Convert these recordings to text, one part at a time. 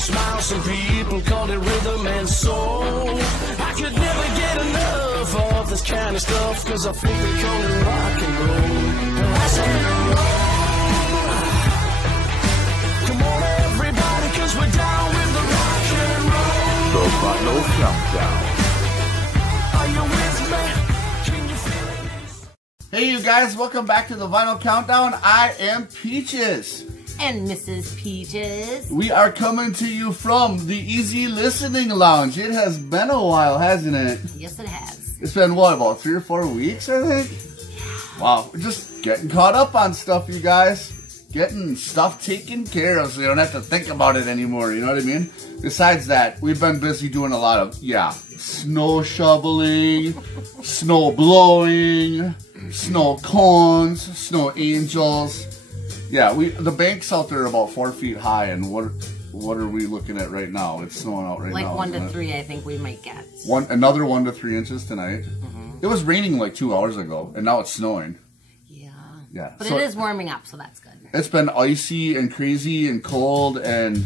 you smile. Some people call it rhythm and soul. I could never get enough of this kind of stuff, cause I think they call it rock and roll. I said roll. Come on everybody, cause we're down with the rock and roll. The Final Countdown. Are you with me? Can you feel it? Hey you guys, welcome back to the Vinyl Countdown. I am Peaches. And Mrs. Peaches. We are coming to you from the Easy Listening Lounge. It has been a while, hasn't it? Yes, it has. It's been, what, about 3 or 4 weeks, I think? Wow, we're just getting caught up on stuff, you guys. Getting stuff taken care of so you don't have to think about it anymore, you know what I mean? Besides that, we've been busy doing a lot of, snow shoveling, snow blowing, snow cones, snow angels. Yeah, the banks out there are about 4 feet high, and what are we looking at right now? It's snowing out right now. Like 1 to 3, I think we might get. Another 1 to 3 inches tonight. It was raining like 2 hours ago, and now it's snowing. Yeah. But so it is warming up, so that's good. It's been icy and crazy and cold and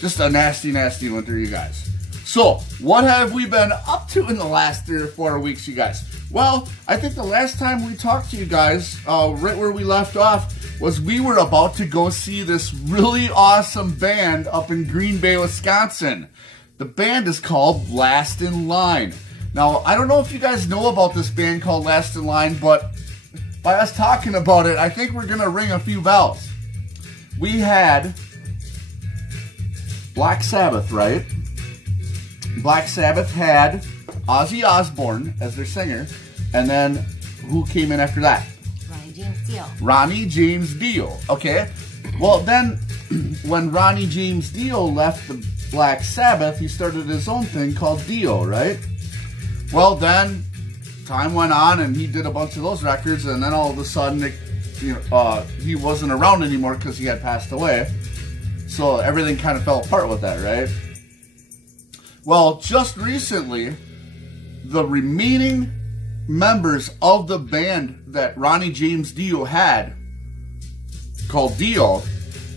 just a nasty, nasty winter, you guys. So, what have we been up to in the last 3 or 4 weeks, you guys? Well, I think the last time we talked to you guys, right where we left off, was we were about to go see this really awesome band up in Green Bay, Wisconsin. The band is called Last in Line. Now, I don't know if you guys know about this band called Last in Line, but by us talking about it, I think we're going to ring a few bells. We had Black Sabbath, right? Black Sabbath had Ozzy Osbourne as their singer, and then who came in after that? Ronnie James Dio. Ronnie James Dio, okay? Well, then, when Ronnie James Dio left the Black Sabbath, he started his own thing called Dio, right? Well, then, time went on, and he did a bunch of those records, and then all of a sudden, he wasn't around anymore because he had passed away. So everything kind of fell apart with that, right? Well, just recently, the remaining members of the band that Ronnie James Dio had, called Dio,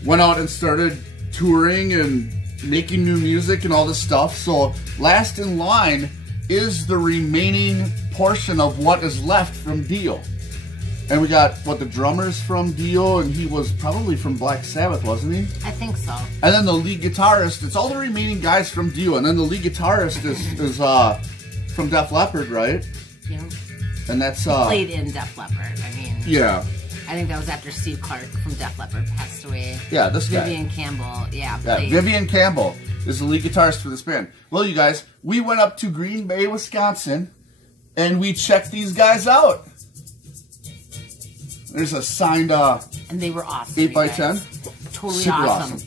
went out and started touring and making new music and all this stuff. So Last in Line is the remaining portion of what is left from Dio. And we got, the drummer's from Dio, and he was probably from Black Sabbath, wasn't he? I think so. And then the lead guitarist, it's all the remaining guys from Dio, and then the lead guitarist is from Def Leppard, right? Yeah. And that's... played in Def Leppard, I mean... Yeah. I think that was after Steve Clark from Def Leppard passed away. Yeah, this guy. Vivian Campbell, played. Vivian Campbell is the lead guitarist for this band. Well, you guys, we went up to Green Bay, Wisconsin, and we checked these guys out. There's a signed and they were awesome. 8x10. Totally Super awesome.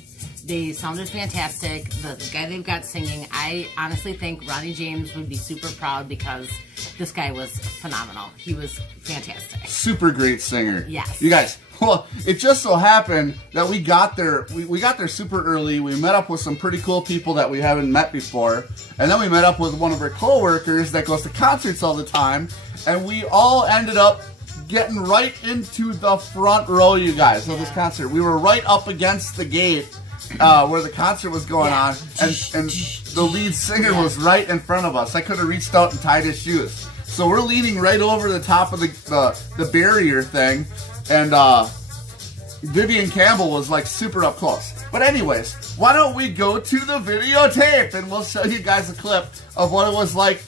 They sounded fantastic. The guy they've got singing, I honestly think Ronnie James would be super proud because this guy was phenomenal. He was fantastic. Super great singer. Yes. You guys, well, it just so happened that we got there. We got there super early. We met up with some pretty cool people that we haven't met before, and then we met up with one of our co-workers that goes to concerts all the time, and we all ended up getting right into the front row, you guys, of this concert. We were right up against the gate where the concert was going on, and the lead singer was right in front of us. I could have reached out and tied his shoes. So we're leaning right over the top of the barrier thing, and Vivian Campbell was like super up close. But anyways, why don't we go to the videotape, and we'll show you guys a clip of what it was like.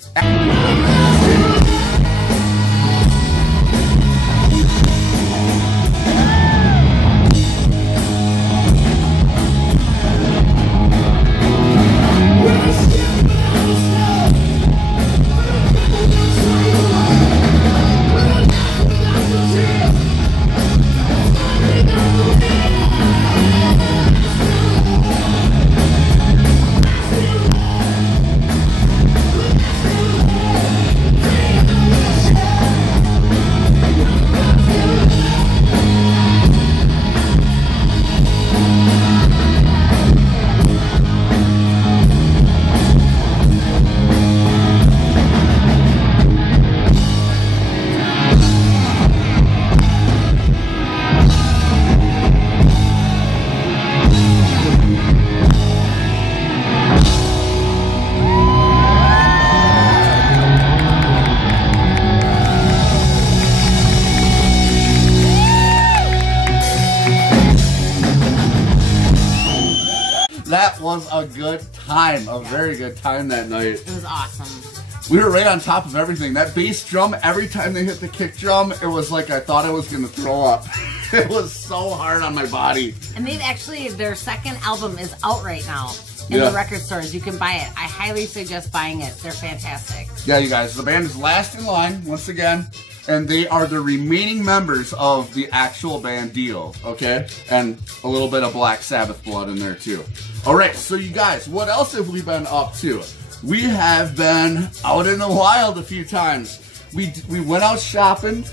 was a good time, a very good time that night. It was awesome. We were right on top of everything. That bass drum, every time they hit the kick drum, it was like I thought I was going to throw up. It was so hard on my body. And they've actually, their second album is out right now in the record stores. You can buy it. I highly suggest buying it. They're fantastic. Yeah, you guys, the band is last in line, once again. And they are the remaining members of the actual band Dio, okay? And a little bit of Black Sabbath blood in there, too. All right, so you guys, what else have we been up to? We have been out in the wild a few times. We went out shopping,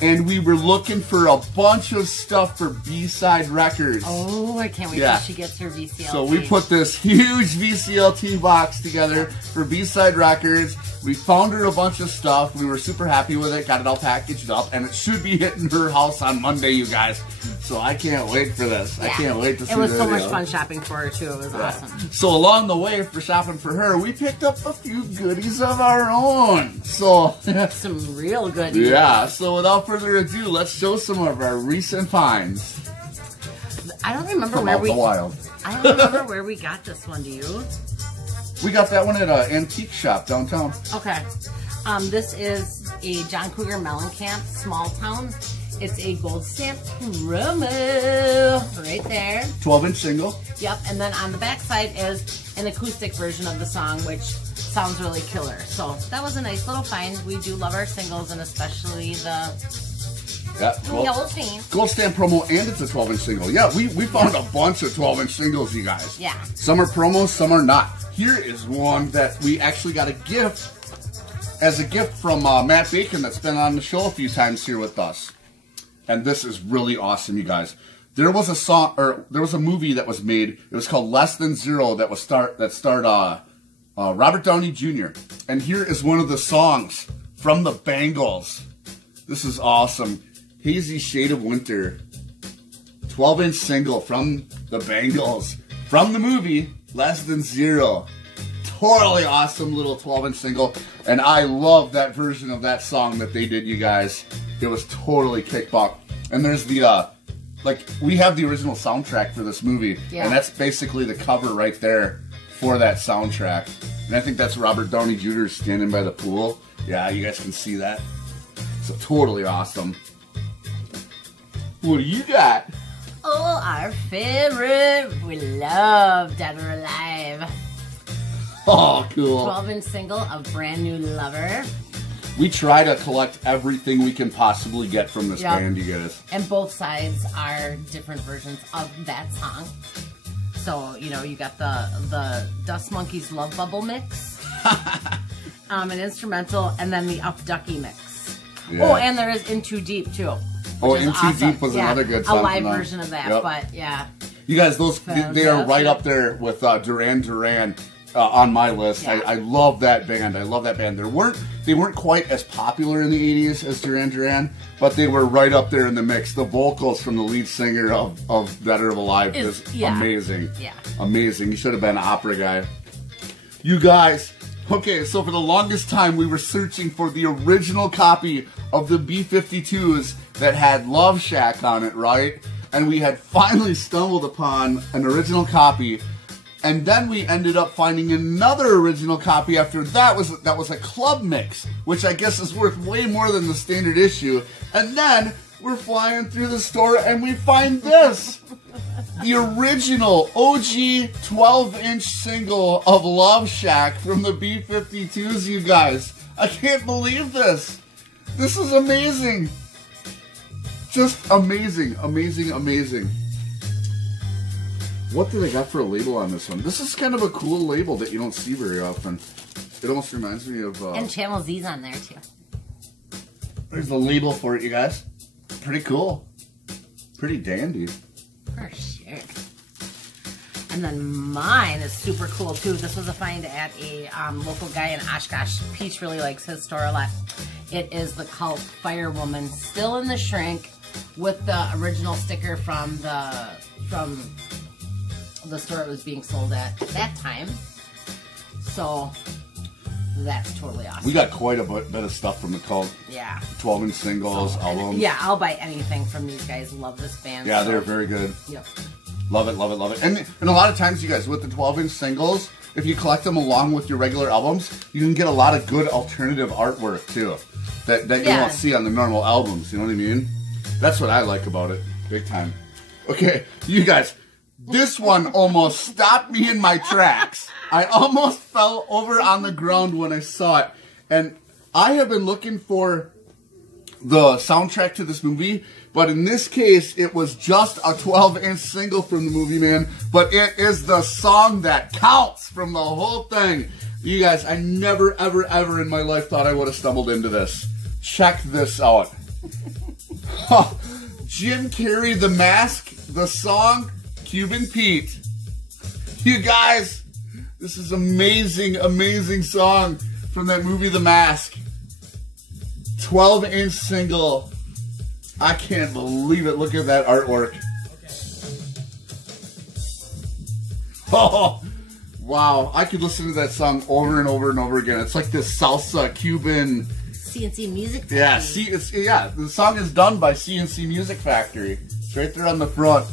and we were looking for a bunch of stuff for B-side records. Oh, I can't wait till she gets her VCLT. So we put this huge VCLT box together for B-side records. We found her a bunch of stuff. We were super happy with it. Got it all packaged up, and it should be hitting her house on Monday, you guys. So I can't wait for this. I can't wait to see it. It was so much fun shopping for her, too. It was awesome. So along the way for shopping for her, we picked up a few goodies of our own. So some real goodies. Yeah. So without further ado, let's show some of our recent finds. I don't remember From where out we. the wild. I don't remember where we got this one. Do you? We got that one at an antique shop downtown. Okay. This is a John Cougar Mellencamp Small Town. It's a gold stamp promo right there. 12-inch single. Yep. And then on the back side is an acoustic version of the song, which sounds really killer. So that was a nice little find. We do love our singles, and especially the yellow chain. Gold stamp promo, and it's a 12-inch single. Yeah, we found a bunch of 12-inch singles, you guys. Yeah. Some are promos, some are not. Here is one that we actually got a gift, as a gift from Matt Bacon, that's been on the show a few times here with us. And this is really awesome, you guys. There was a song, or there was a movie that was made. It was called Less Than Zero that starred Robert Downey Jr. And here is one of the songs from the Bangles. This is awesome. Hazy Shade of Winter. 12-inch single from the Bangles. From the movie Less Than Zero. Totally awesome little 12-inch single. And I love that version of that song that they did, you guys. It was totally kick-butt. And there's the, we have the original soundtrack for this movie. Yeah. And that's basically the cover right there for that soundtrack. And I think that's Robert Downey Jr. standing by the pool. Yeah, you guys can see that. So totally awesome. What do you got? Oh, our favorite. We love Dead or Alive. Oh, cool. 12-inch single of Brand New Lover. We try to collect everything we can possibly get from this band, you guys. And both sides are different versions of that song. So, you know, you got the Dust Monkeys Love Bubble mix, an instrumental, and then the Up Ducky mix. Yeah. Oh, and there is In Too Deep, too. Oh, In Too Deep was another good song. A live version of that, but yeah. You guys, they are right up there with Duran Duran. On my list. Yeah. I love that band. I love that band. They weren't quite as popular in the 80s as Duran Duran, but they were right up there in the mix. The vocals from the lead singer of Dead or Alive is amazing. Yeah. Amazing. You should have been an opera guy. You guys, okay, so for the longest time we were searching for the original copy of the B-52s that had Love Shack on it, right? And we had finally stumbled upon an original copy. And then we ended up finding another original copy after that was a club mix, which I guess is worth way more than the standard issue. And then we're flying through the store and we find this. The original OG 12-inch single of Love Shack from the B-52s, you guys. I can't believe this. This is amazing. Just amazing, amazing, amazing. What do they got for a label on this one? This is kind of a cool label that you don't see very often. It almost reminds me of... and Channel Z's on there, too. There's the label for it, you guys. Pretty cool. Pretty dandy. For sure. And then mine is super cool, too. This was a find at a local guy in Oshkosh. Peach really likes his store a lot. It is the Cult Firewoman, still in the shrink, with the original sticker from the store it was being sold at that time. So that's totally awesome. We got quite a bit of stuff from the Cult. Yeah. 12-inch singles, albums. Yeah, I'll buy anything from these guys. Love this band. Yeah, they're very good. Yep. Love it, love it, love it. And a lot of times, you guys, with the 12-inch singles, if you collect them along with your regular albums, you can get a lot of good alternative artwork, too, that you won't see on the normal albums, you know what I mean? That's what I like about it, big time. Okay, you guys, this one almost stopped me in my tracks. I almost fell over on the ground when I saw it. And I have been looking for the soundtrack to this movie, but in this case, it was just a 12-inch single from the movie, man. But it is the song that counts from the whole thing. You guys, I never, ever, ever in my life thought I would have stumbled into this. Check this out. Jim Carrey, The Mask, the song, Cuban Pete. You guys, this is amazing, amazing song from that movie, The Mask. 12-inch single. I can't believe it. Look at that artwork. Oh, wow. I could listen to that song over and over and over again. It's like this salsa Cuban... CNC Music Factory. Yeah, the song is done by CNC Music Factory. It's right there on the front.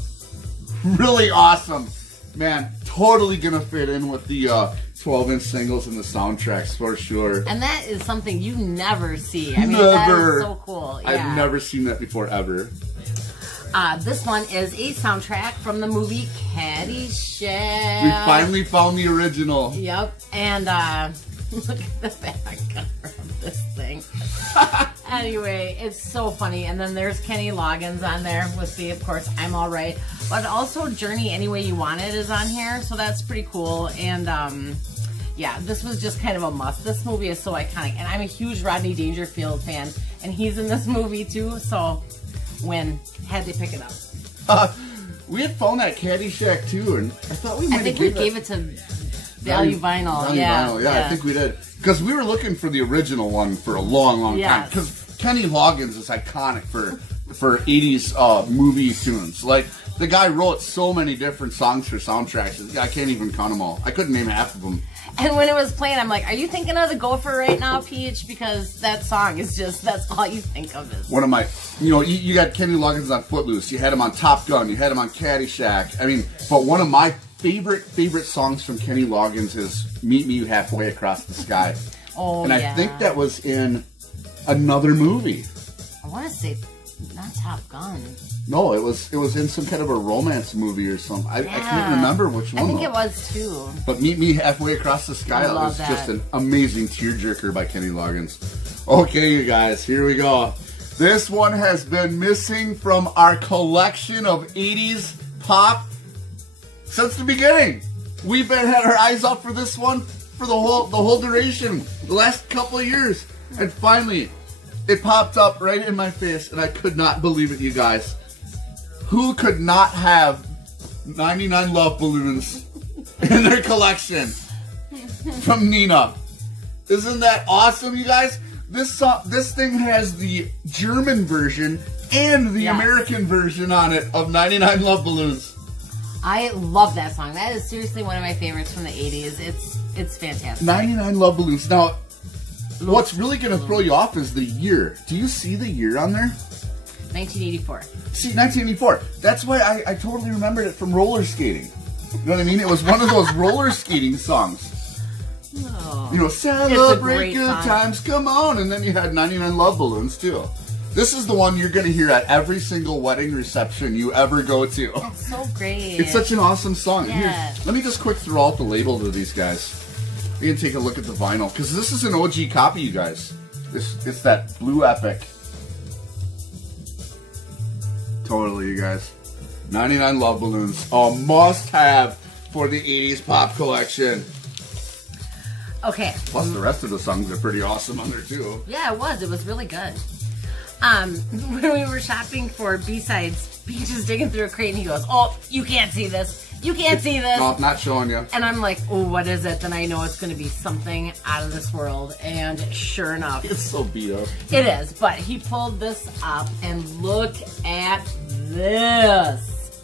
Really awesome. Man, totally gonna fit in with the 12-inch singles and the soundtracks for sure. And that is something you never see. I mean, never. That is so cool. Yeah. I've never seen that before, ever. This one is a soundtrack from the movie Caddyshack. We finally found the original. Yep. And look at the back cover of this thing. Anyway, it's so funny. And then there's Kenny Loggins on there with the, of course, I'm Alright. But also Journey Any Way You Want It is on here. So that's pretty cool. And yeah, this was just kind of a must. This movie is so iconic. And I'm a huge Rodney Dangerfield fan. And he's in this movie too. So had to pick it up. We had found that Caddyshack too. And I thought we might have gave it to Value Vinyl. Yeah, I think we did. Because we were looking for the original one for a long, long time. Because Kenny Loggins is iconic for 80s movie tunes. Like, the guy wrote so many different songs for soundtracks. I can't even count them all. I couldn't name half of them. And when it was playing, I'm like, are you thinking of the Gopher right now, Peach? Because that song is just, that's all you think of is. One of my, you got Kenny Loggins on Footloose. You had him on Top Gun. You had him on Caddyshack. I mean, but one of my favorite songs from Kenny Loggins is Meet Me Halfway Across the Sky. Oh, and I think that was in another movie. I want to say, not Top Gun. No, it was in some kind of a romance movie or something. I can't remember which one. I think it was too. But Meet Me Halfway Across the Sky was just an amazing tearjerker by Kenny Loggins. Okay, you guys, here we go. This one has been missing from our collection of 80s pop since the beginning. We've had our eyes up for this one for the whole duration, the last couple of years, and finally, it popped up right in my face, and I could not believe it, you guys. Who could not have 99 Love Balloons in their collection from Nina? Isn't that awesome, you guys? This thing has the German version and the American version on it of 99 Love Balloons. I love that song. That is seriously one of my favorites from the 80s. It's fantastic. 99 Love Balloons. Now, what's really going to throw you off is the year. Do you see the year on there? 1984. See, 1984. That's why I totally remembered it from roller skating. You know what I mean? It was one of those roller skating songs. Oh, celebrate good times, come on. And then you had 99 Love Balloons, too. This is the one you're going to hear at every single wedding reception you ever go to. That's so great. It's such an awesome song. Yes. Here, let me just quick throw out the label to these guys. You can take a look at the vinyl. Because this is an OG copy, you guys. It's that Blue Epic. Totally, you guys. 99 Love Balloons. A must-have for the 80s pop collection. Okay. Plus, the rest of the songs are pretty awesome on there, too. Yeah, it was. It was really good. When we were shopping for B-sides, Peach is digging through a crate and he goes, oh, you can't see this. You can't see this. No, not showing you. And I'm like, oh, what is it? Then I know it's going to be something out of this world. And sure enough. It's so beat up. It is. But he pulled this up and look at this.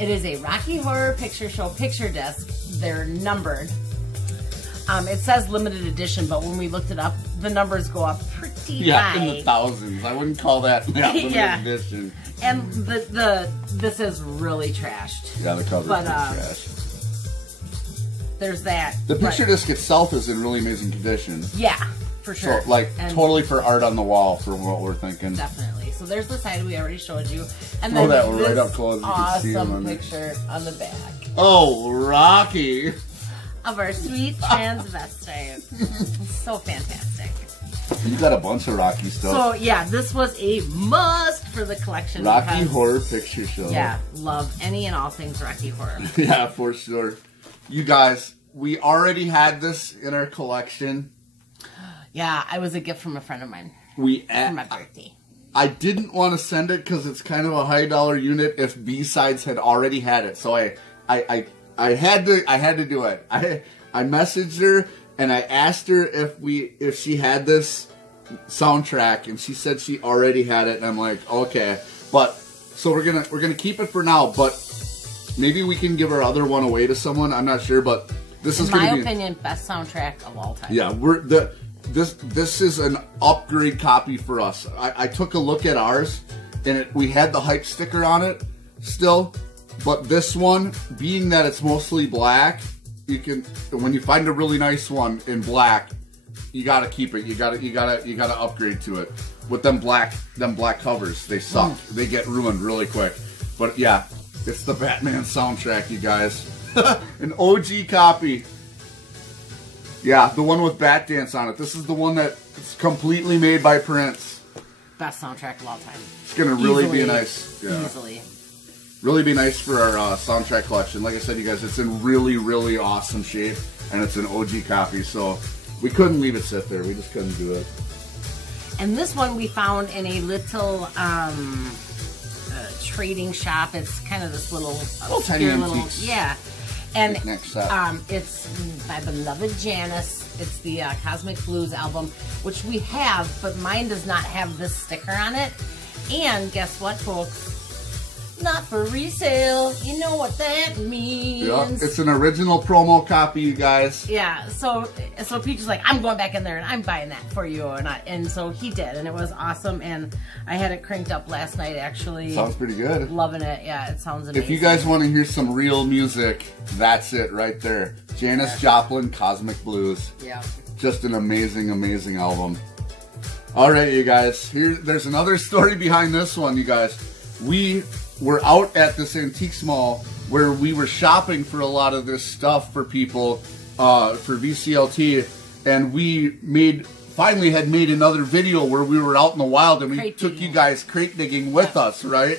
It is a Rocky Horror Picture Show picture disc. They're numbered. It says limited edition, but when we looked it up, the numbers go up pretty pretty Yeah, high. in the thousands. I wouldn't call that limited Yeah. edition. And this is really trashed. Yeah, the cover's But, trash. There's that. The picture but- disc itself is in really amazing condition. Yeah, for sure. So, like, And totally for art on the wall for what we're thinking. definitely. So there's the side we already showed you. And Oh, then that one this right up close, you can see 'em awesome on there. picture on the back Oh, Rocky. of our sweet transvestite. So fantastic. You got a bunch of Rocky stuff. So yeah, this was a must for the collection. Rocky because- Horror Picture Show. Yeah, love any and all things Rocky Horror. Yeah, for sure. You guys, we already had this in our collection. Yeah, I was a gift from a friend of mine For my birthday. I didn't want to send it because it's kind of a high dollar unit if B-Sides had already had it. So I had to do it. I messaged her and I asked her if she had this soundtrack, and she said she already had it, and I'm like, okay. But so we're gonna keep it for now, but maybe we can give our other one away to someone. I'm not sure, but this is In gonna my be opinion, best soundtrack of all time. yeah, this is an upgrade copy for us. I took a look at ours, and we had the hype sticker on it still, but this one, being that it's mostly black, you can, when you find a really nice one in black, you gotta keep it. You gotta upgrade to it. With them black covers, they suck. They get ruined really quick. But yeah, it's the Batman soundtrack, you guys. An OG copy. Yeah, the one with Bat Dance on it. This is the one that's completely made by Prince. Best soundtrack of all time. It's gonna really be Easily. a nice, Easily. really be nice for our soundtrack collection. Like I said, you guys, it's in really, really awesome shape, and it's an OG copy. So we couldn't leave it sit there. We just couldn't do it. And this one we found in a little trading shop. It's kind of this little tiny obscure antiques. yeah. And Next set. it's by beloved Janice. It's the Cosmic Blues album, which we have, but mine does not have this sticker on it. And guess what, folks? Not for resale. You know what that means. Yeah, it's an original promo copy, you guys. Yeah, so Peach is like, I'm going back in there and I'm buying that for you, and so he did, and it was awesome. And I had it cranked up last night, actually. Sounds pretty good. Loving it. Yeah, it sounds amazing. If you guys want to hear some real music, that's it right there. Janis Joplin, Cosmic Blues. Yeah. Just an amazing, amazing album. All right, you guys. There's another story behind this one, you guys. We were out at this antiques mall where we were shopping for a lot of this stuff for people for VCLT, and we finally had made another video where we were out in the wild and we Crate took digging. you guys crate digging with us, right?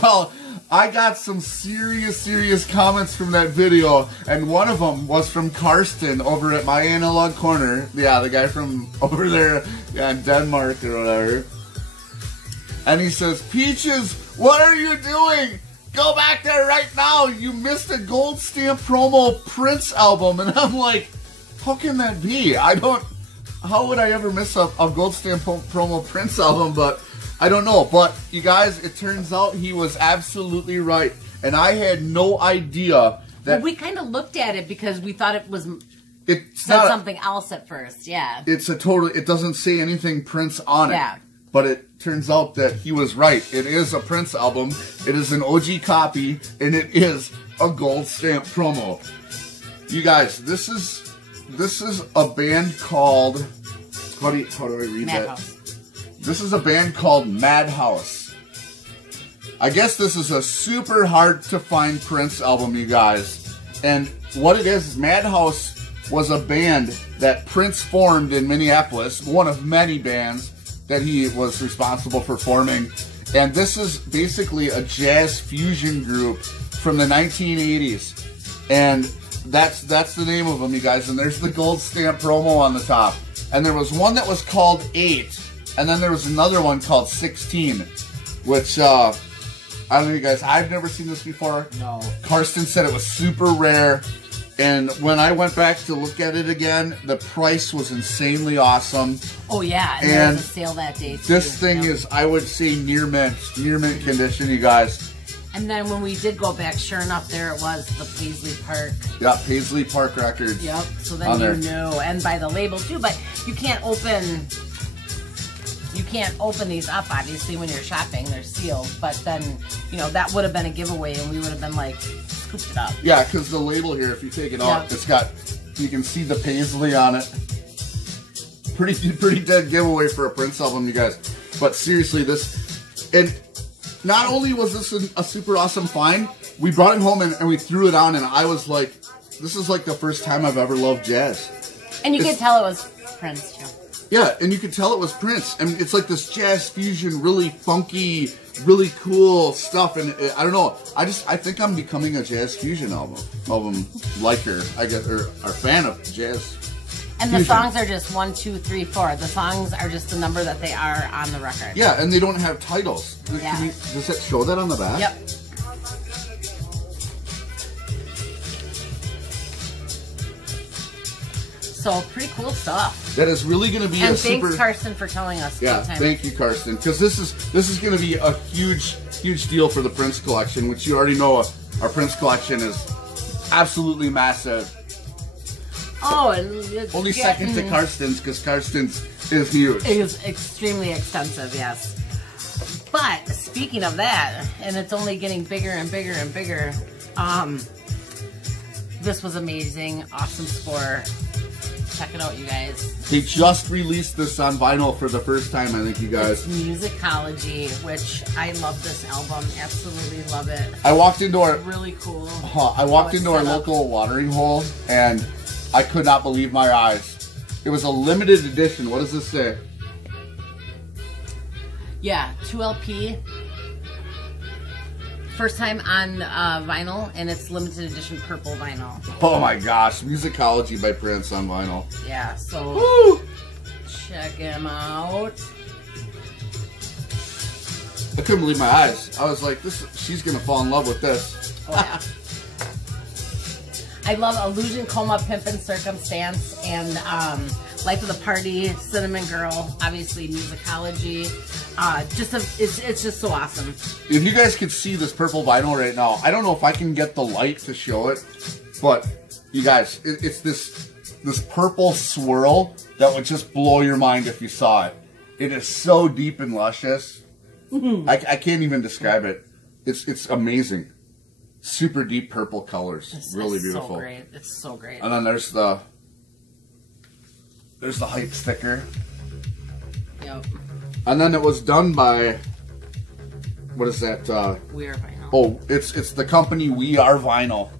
Well, I got some serious comments from that video, and one of them was from Karsten over at My Analog Corner. Yeah, the guy from over there in Denmark or whatever. And he says, Peaches, what are you doing? Go back there right now. You missed a gold stamp promo Prince album. And I'm like, how can that be? How would I ever miss a gold stamp promo Prince album? But I don't know. But you guys, it turns out he was absolutely right. And I had no idea that Well, we kind of looked at it because we thought it was it's said not something else at first. Yeah. it doesn't say anything Prince on it. Yeah. But it turns out that he was right. It is a Prince album. It is an OG copy, and it is a gold stamp promo. You guys, this is a band called how do I read that? Madhouse. This is a band called Madhouse. I guess this is a super hard to find Prince album, you guys. And what it is Madhouse was a band that Prince formed in Minneapolis, one of many bands that he was responsible for forming. And this is basically a jazz fusion group from the 1980s. And that's the name of them, you guys. And there's the gold stamp promo on the top. And there was one that was called 8. And then there was another one called 16. Which, I don't know, you guys, I've never seen this before. No. Karsten said it was super rare. And when I went back to look at it again, the price was insanely awesome. Oh yeah, and, And there's a sale that day too. This thing Yep. is, I would say, near mint condition, you guys. And then when we did go back, sure enough, there it was, the Paisley Park. Yeah, Paisley Park Records. Yep. So then On you there. knew, and by the label too. But you can't open You can't open these up, obviously, when you're shopping. They're sealed. But then, you know, that would have been a giveaway, and we would have been like, scooped it up. Yeah, because the label here, if you take it off, it's got, you can see the paisley on it. Pretty dead giveaway for a Prince album, you guys. But seriously, this, and not only was this a super awesome find, we brought it home and we threw it on, and I was like, this is like the first time I've ever loved jazz. And you could tell it was Prince, too. Yeah, and you could tell it was Prince. I mean, it's like this jazz fusion, really funky, really cool stuff. And I don't know, I think I'm becoming a jazz fusion album liker, I guess, or fan of jazz. And the songs are just 1, 2, 3, 4. The songs are just the number that they are on the record. Yeah, and they don't have titles. Yeah. Does it show that on the back? Yep. So pretty cool stuff. That is really going to be and a super. Thanks, Karsten, for telling us. Yeah, thank you, Karsten, because this is going to be a huge deal for the Prince collection, which you already know. Our Prince collection is absolutely massive. Oh, and it's only second to Karsten's, because Karsten's is huge. It is extremely extensive, yes. But speaking of that, and it's only getting bigger and bigger and bigger. This was amazing, awesome score. Check it out, you guys. He just released this on vinyl for the first time, I think, you guys. It's Musicology, which I love this album. Absolutely love it. I walked into our... really cool. I walked into our local watering hole, and I could not believe my eyes. It was a limited edition. What does this say? Yeah, 2 LP. First time on vinyl, and it's limited edition purple vinyl. Oh my gosh, Musicology by Prince on vinyl. Yeah, so woo! Check him out. I couldn't believe my eyes. I was like, she's gonna fall in love with this. Oh, yeah. I love Illusion, Coma, Pimpin' Circumstance, and Life of the Party, Cinnamon Girl, obviously Musicology. It's just so awesome. If you guys could see this purple vinyl right now, I don't know if I can get the light to show it, but you guys, it's this purple swirl that would just blow your mind if you saw it. It is so deep and luscious. I can't even describe it. It's amazing. Super deep purple colors. It's really beautiful. So great. It's so great. And then there's the hype sticker. Yep. And then it was done by, what is that? We Are Vinyl. Oh, it's the company We Are Vinyl.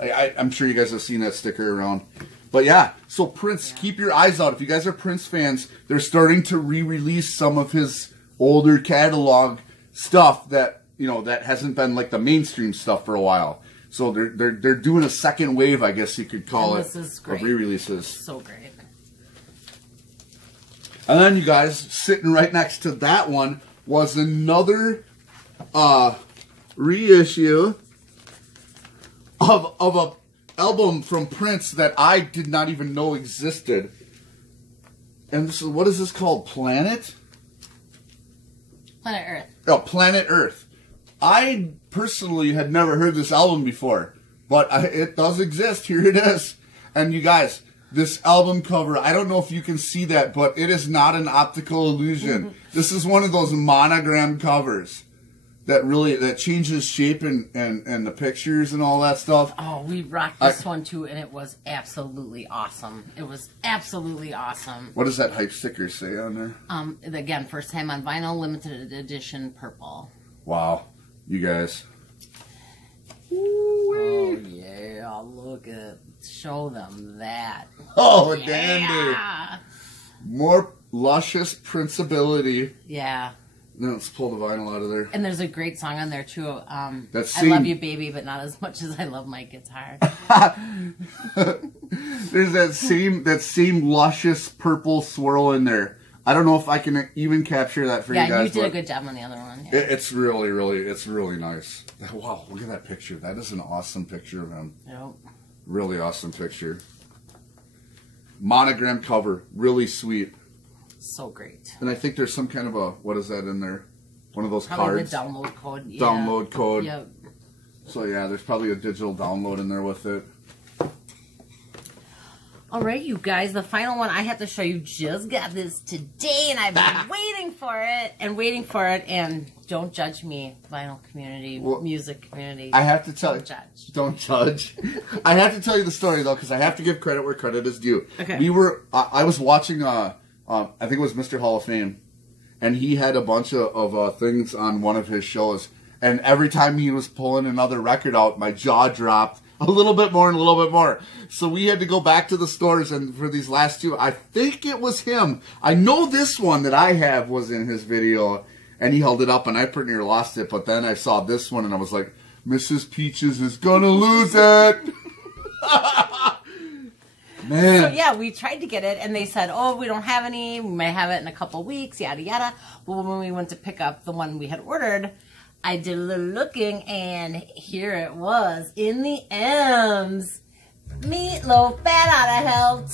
I'm sure you guys have seen that sticker around. But yeah, so Prince, keep your eyes out. If you guys are Prince fans, they're starting to re-release some of his older catalog stuff that, you know, that hasn't been like the mainstream stuff for a while. So they're doing a second wave, I guess you could call it, of re-releases. So great. And then you guys, sitting right next to that one was another reissue of a album from Prince that I did not even know existed. And this is, what is this called? Planet? Planet Earth. Oh, Planet Earth. I personally had never heard this album before, but it does exist. Here it is. And you guys, this album cover, I don't know if you can see that, but it is not an optical illusion. This is one of those monogram covers that changes shape and the pictures and all that stuff. Oh, we rocked this one too, and it was absolutely awesome. It was absolutely awesome. What does that hype sticker say on there? Again, first time on vinyl, limited edition purple. Wow, you guys. Oh yeah, look at, show them that. Oh, yeah. dandy. More luscious Princibility. Yeah. Now let's pull the vinyl out of there. And there's a great song on there too. I love you, baby, but not as much as I love my guitar. There's that same luscious purple swirl in there. I don't know if I can even capture that for you guys. Yeah, you did a good job on the other one. Yeah. It's really nice. Wow, look at that picture. That is an awesome picture of him. Yep. Really awesome picture. Monogram cover, really sweet. So great. And I think there's some kind of a, what is that in there? One of those probably cards. The download code. Yeah. Download code. Yep. So yeah, there's probably a digital download in there with it. All right, you guys, the final one I have to show you. Just got this today, and I've been waiting for it, and don't judge me, vinyl community, music community. I have to tell you. Don't judge. Don't judge. I have to tell you the story, though, because I have to give credit where credit is due. Okay. I was watching, I think it was Mr. Hall of Fame, and he had a bunch of things on one of his shows, and every time he was pulling another record out, my jaw dropped. A little bit more and a little bit more. So we had to go back to the stores, and for these last two, I think it was him. I know this one that I have was in his video, and he held it up, and I pretty near lost it. But then I saw this one, and I was like, Mrs. Peaches is gonna lose it. Man. So yeah, we tried to get it, and they said, oh, we don't have any. We may have it in a couple weeks, yada, yada. Well, when we went to pick up the one we had ordered, I did a little looking, and here it was in the M's. Meatloaf, Bad Outta Hell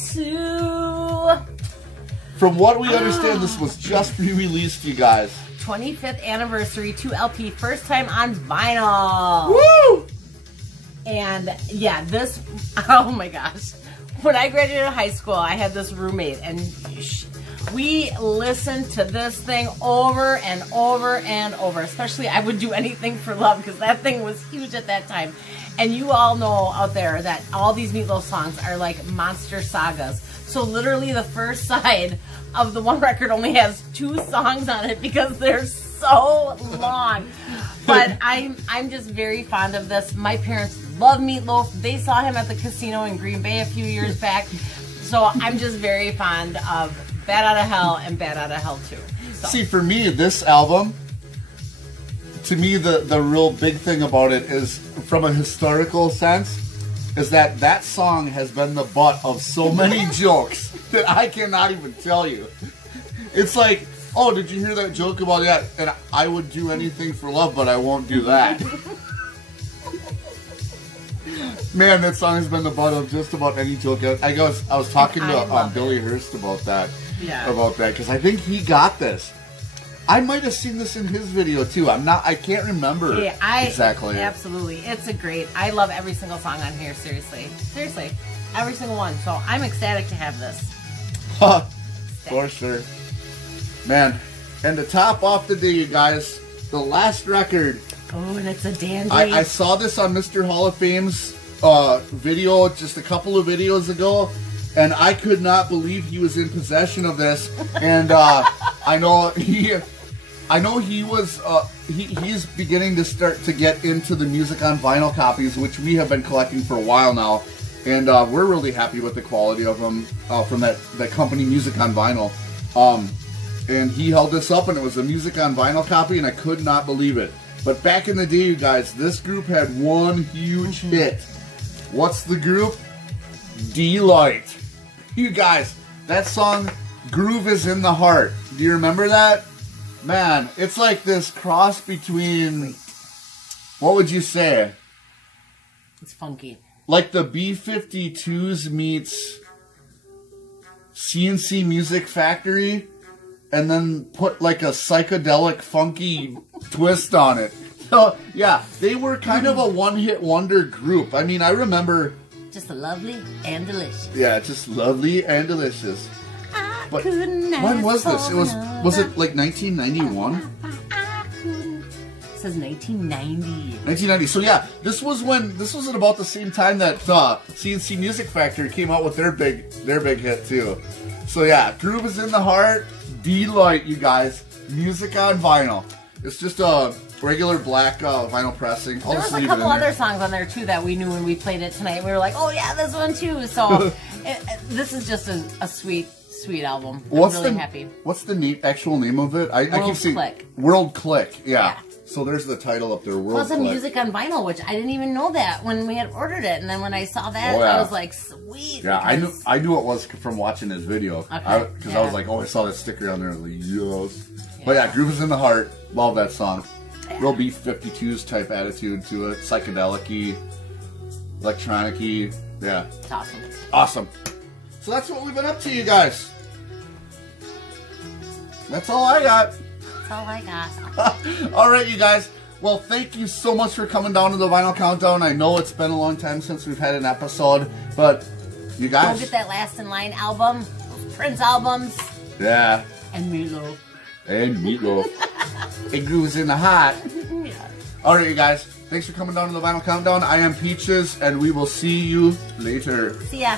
2. From what we understand, this was just re-released, you guys. 25th anniversary, 2 LP, first time on vinyl. Woo! And yeah, this, oh my gosh. When I graduated high school, I had this roommate, and we listened to this thing over and over and over. Especially, I Would Do Anything for Love, because that thing was huge at that time. And you all know out there that all these Meatloaf songs are like monster sagas. So literally the first side of the one record only has 2 songs on it because they're so long. But I'm just very fond of this. My parents love Meatloaf. They saw him at the casino in Green Bay a few years back. So I'm just very fond of Bad Outta Hell and Bad Outta Hell 2. So. See, for me, this album, to me, the real big thing about it is, from a historical sense, is that song has been the butt of so many jokes that I cannot even tell you. It's like, oh, did you hear that joke about that? And I would do anything for love, but I won't do that. Man, that song has been the butt of just about any joke. I was talking to Billy Hurst about that. Yeah. About that, because I think he got this. I might have seen this in his video too. I can't remember exactly. Absolutely. It's I love every single song on here, seriously. Seriously. Every single one. So I'm ecstatic to have this. For sure. Man, and to top off the day, you guys, the last record. Oh, and it's a dandy. I saw this on Mr. Hall of Fame's video just a couple of videos ago, and I could not believe he was in possession of this. And I know he was he's beginning to start to get into the music on vinyl copies, which we have been collecting for a while now, and we're really happy with the quality of them from that company, Music on Vinyl. And he held this up, and it was a Music on Vinyl copy, and I could not believe it. But back in the day, you guys, this group had one huge hit. What's the group? Delight. You guys, that song, Groove is in the Heart. Do you remember that? Man, it's like this cross between, what would you say? It's funky. Like the B-52s meets CNC Music Factory, and then put like a psychedelic funky twist on it. So, yeah, they were kind of a one-hit wonder group. I mean, I remember... Just lovely and delicious. Yeah, just lovely and delicious. But when was this? Was it like 1991? It says 1990. 1990. So yeah, this was at about the same time that CNC Music Factory came out with their big hit too. So yeah, Groove is in the Heart, Delight, you guys. Music on Vinyl. It's just a regular black vinyl pressing. There was a couple other songs on there too that we knew when we played it tonight. We were like, oh yeah, this one too. So this is just a sweet album. I'm really happy. What's the actual name of it? I keep seeing World Click. Yeah. So there's the title up there, World Click. Plus Music on Vinyl, which I didn't even know that when we had ordered it. And then when I saw that, I was like, sweet. Yeah, I knew it was from watching his video. Because I was like, oh, I saw that sticker on there. I was like, yes. Yeah. But yeah, Groove is in the Heart. Love that song. Yeah. Real B-52s type attitude to it. Psychedelic-y, electronic-y. Yeah. It's awesome. Awesome. So that's what we've been up to, you guys. That's all I got. That's all I got. All right, you guys. Well, thank you so much for coming down to the Vinyl Countdown. I know it's been a long time since we've had an episode, but You Go guys. get that Last in Line album, those Prince albums, Yeah. and Meatloaf. And meatloaf. It grooves in the hot. Yeah. All right, you guys. Thanks for coming down to the Vinyl Countdown. I am Peaches, and we will see you later. See ya.